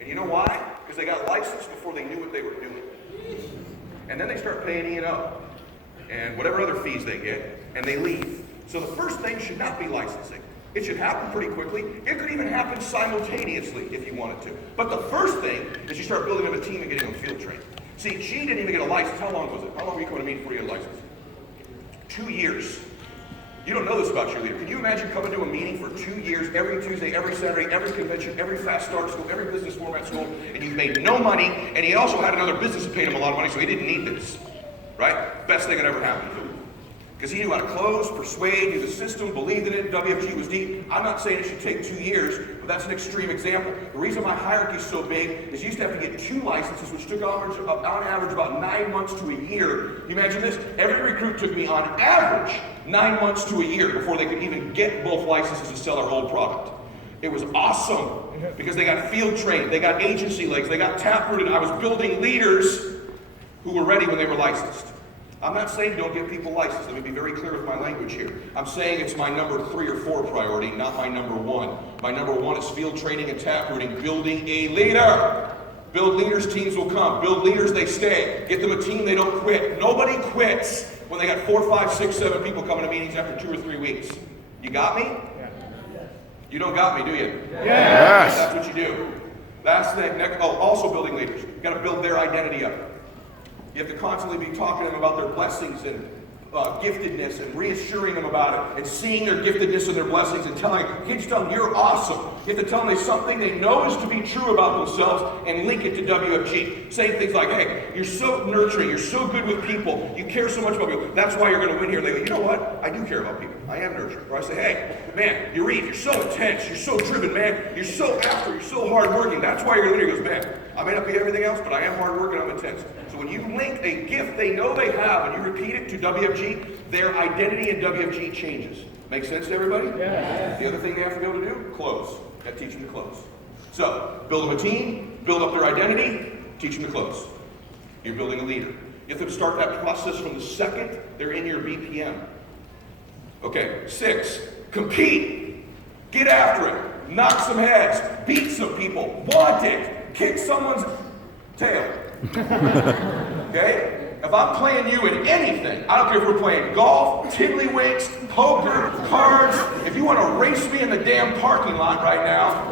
And you know why? Because they got licensed before they knew what they were doing. And then they start paying E&O and whatever other fees they get, and they leave. So the first thing should not be licensing. It should happen pretty quickly. It could even happen simultaneously if you wanted to. But the first thing is you start building up a team and getting them field trained. See, she didn't even get a license. How long was it? How long were you coming to meet before you had a license? 2 years. You don't know this about your leader. Can you imagine coming to a meeting for 2 years, every Tuesday, every Saturday, every convention, every fast start school, every business format school, and you made no money, and he also had another business that paid him a lot of money, so he didn't need this, right? Best thing that ever happened to him. Because he knew how to close, persuade, knew the system, believed in it, WFG was deep. I'm not saying it should take 2 years, but that's an extreme example. The reason my hierarchy is so big is you used to have to get 2 licenses, which took on average about 9 months to a year. You imagine this? Every recruit took me on average 9 months to a year before they could even get both licenses to sell our old product. It was awesome because they got field trained, they got agency legs, they got tap rooted. I was building leaders who were ready when they were licensed. I'm not saying don't get people licensed. Let me be very clear with my language here. I'm saying it's my number 3 or 4 priority, not my number 1. My number 1 is field training and tap rooting, building a leader. Build leaders, teams will come. Build leaders, they stay. Get them a team, they don't quit. Nobody quits when they got 4, 5, 6, 7 people coming to meetings after 2 or 3 weeks. You got me? Yeah. You don't got me, do you? Yes. That's what you do. Last thing, also building leaders. You got to build their identity up. You have to constantly be talking to them about their blessings and giftedness and reassuring them about it and seeing their giftedness and their blessings and telling them, you can't just tell them you're awesome. You have to tell them there's something they know is to be true about themselves and link it to WFG. Saying things like, hey, you're so nurturing, you're so good with people, you care so much about people, that's why you're going to win here. And they go, you know what? I do care about people. I am nurturing. Or I say, hey, man, you're so intense, you're so driven, man, you're so after, you're so hardworking, that's why you're going to win here. He goes, man, I may not be everything else, but I am hardworking, I'm intense. So when you link a gift they know they have and you repeat it to WFG, their identity in WFG changes. Make sense to everybody? Yeah. The other thing they have to be able to do, close. Got to teach them to close. So, build them a team, build up their identity, teach them to close. You're building a leader. You have to start that process from the second they're in your BPM. Okay, 6, compete. Get after it. Knock some heads. Beat some people. Want it. Kick someone's tail. Okay? If I'm playing you in anything, I don't care if we're playing golf, tiddlywinks, poker, cards, if you want to race me in the damn parking lot right now,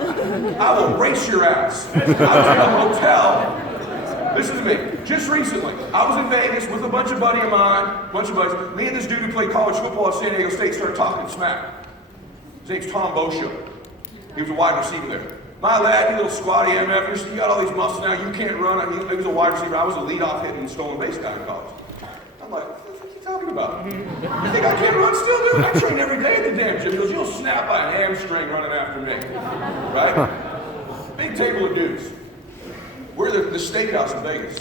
I will race your ass. I was in a hotel. Listen to me. Just recently, I was in Vegas with a bunch of buddies. Me and this dude who played college football at San Diego State started talking smack. His name's Tom Boscia. He was a wide receiver there. Mylett, you little squatty MF, you got all these muscles now, you can't run. I mean, he was a wide receiver. I was a leadoff hitting stolen base guy in college. I'm like, what are you talking about? You think I can't run still, dude? I train every day at the damn gym. He goes, you'll snap by a hamstring running after me. Right? Big table of dudes. We're at the steakhouse in Vegas.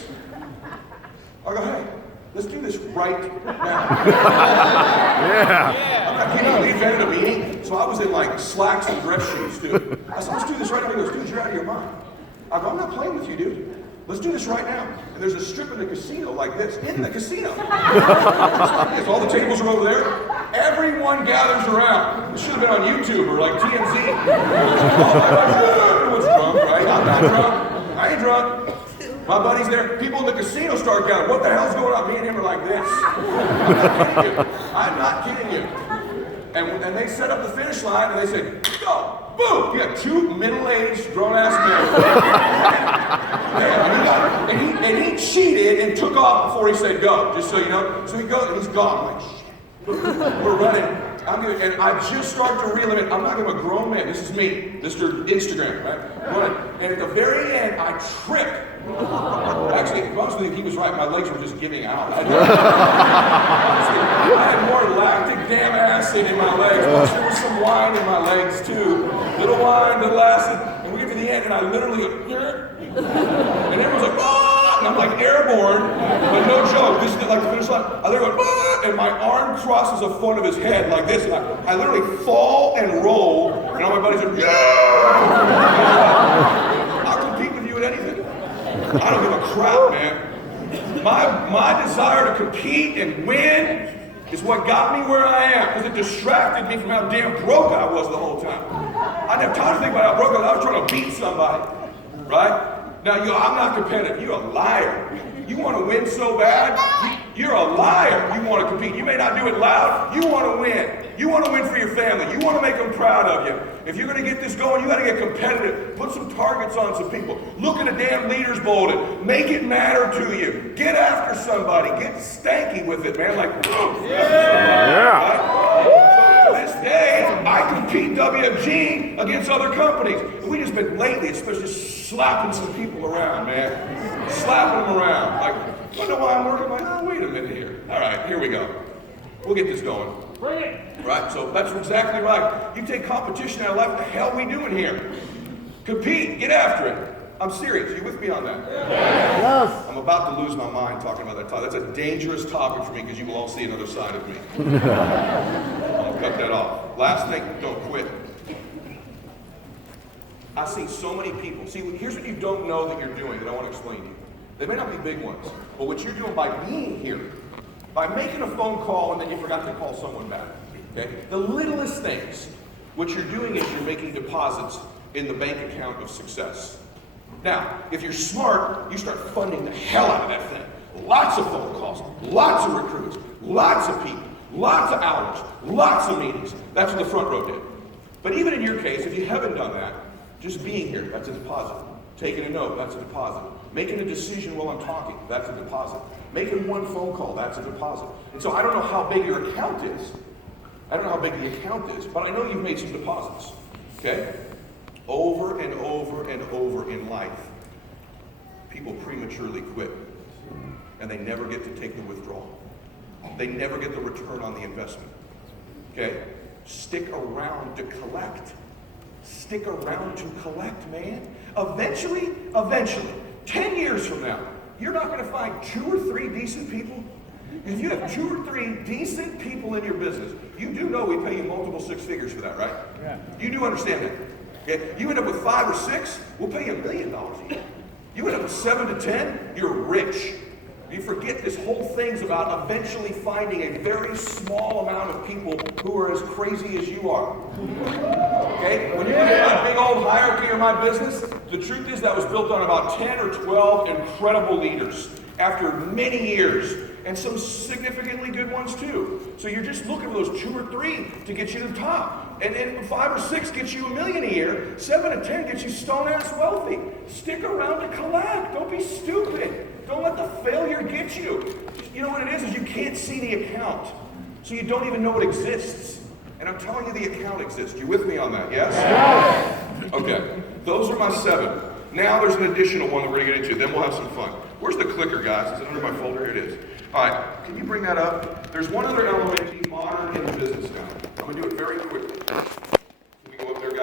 I go, hey, let's do this right now. Yeah. I'm not kidding. We invented a meeting, so I was in like slacks and dress shoes, dude. I said, let's do this right now. He goes, dude, you're out of your mind. I go, I'm not playing with you, dude. Let's do this right now. And there's a strip in the casino like this, in the casino. All the tables are over there. Everyone gathers around. This should have been on YouTube or like TMZ. Everyone's drunk, right? I'm not drunk. I ain't drunk. My buddy's there. People in the casino start gathering. What the hell's going on? Me and him are like this. I'm not kidding you. And they set up the finish line and they said, go, boom. You got 2 middle-aged, grown-ass men. And he cheated and took off before he said go, just so you know. So he goes and he's gone. I'm like, shit. We're running. And I just start to reel him in. I'm not going to a grown man. This is me, Mr. Instagram, right? Running. And at the very end, I trip. Actually, honestly, he was right. My legs were just giving out. I had more lactic damn acid in my legs. Plus, there was some wine in my legs too. Little wine, little acid. And we get to the end, and I literally go, and everyone's like, oh! And I'm like airborne, but no joke. This is like the finish line. I literally go, oh! And my arm crosses the front of his head like this. And I literally fall and roll, and all my buddies are, yeah! I'll compete with you at anything. I don't give a crap, man. My desire to compete and win is what got me where I am, because it distracted me from how damn broke I was the whole time. I didn't have time to think about how broke I was. I was trying to beat somebody. right? Now, I'm not competitive. You're a liar. You want to win so bad? You're a liar. You want to compete. You may not do it loud. You want to win. You want to win for your family. You want to make them proud of you. If you're going to get this going, you got to get competitive. Put some targets on some people. Look at a damn leaders bulletin. Make it matter to you. Get after somebody. Get stanky with it, man. Like, boom. Yeah. Right? So to this day, I compete WFG against other companies. And we just been lately, especially just slapping some people around, man. Slapping them around. Like, I don't know why I'm working. Like, oh, wait a minute here. All right, here we go. We'll get this going. Bring it. Right, so that's exactly right. You take competition out of life, what the hell are we doing here? Compete, get after it. I'm serious, you with me on that? Yes. I'm about to lose my mind talking about that topic. That's a dangerous topic for me because you will all see another side of me. I'll cut that off. Last thing, don't quit. I see so many people. See, here's what you don't know that you're doing that I want to explain to you. They may not be big ones, but what you're doing by being here, by making a phone call and then you forgot to call someone back. Okay? The littlest things, what you're doing is you're making deposits in the bank account of success. Now, if you're smart, you start funding the hell out of that thing. Lots of phone calls, lots of recruits, lots of people, lots of hours, lots of meetings. That's what the front row did. But even in your case, if you haven't done that, just being here, that's a deposit. Taking a note, that's a deposit. Making a decision while I'm talking, that's a deposit. Making one phone call, that's a deposit. And so I don't know how big your account is. I don't know how big the account is, but I know you've made some deposits, okay? Over and over and over in life, people prematurely quit, and they never get to take the withdrawal. They never get the return on the investment, okay? Stick around to collect. Stick around to collect, man. Eventually, 10 years from now, you're not going to find 2 or 3 decent people. If you have 2 or 3 decent people in your business, you do know we pay you multiple 6 figures for that, right? Yeah. You do understand that. Okay? You end up with 5 or 6, we'll pay you $1 million a year. You end up with 7 to 10, you're rich. You forget this whole thing's about eventually finding a very small amount of people who are as crazy as you are. Okay? When you look at my big old hierarchy of my business, the truth is that was built on about 10 or 12 incredible leaders after many years, and some significantly good ones too. So you're just looking for those 2 or 3 to get you to the top. And then 5 or 6 gets you $1 million a year, 7 to 10 gets you stone-ass wealthy. Stick around to collect. Don't be stupid. Don't let the failure get you. You know what it is you can't see the account. So you don't even know it exists. And I'm telling you the account exists. You with me on that, yes? Yes. Okay, those are my 7. Now there's an additional one that we're going to get into. Then we'll have some fun. Where's the clicker, guys? Is it under my folder? Here it is. All right, can you bring that up? There's one other element to be modern in the business now. I'm going to do it very quickly.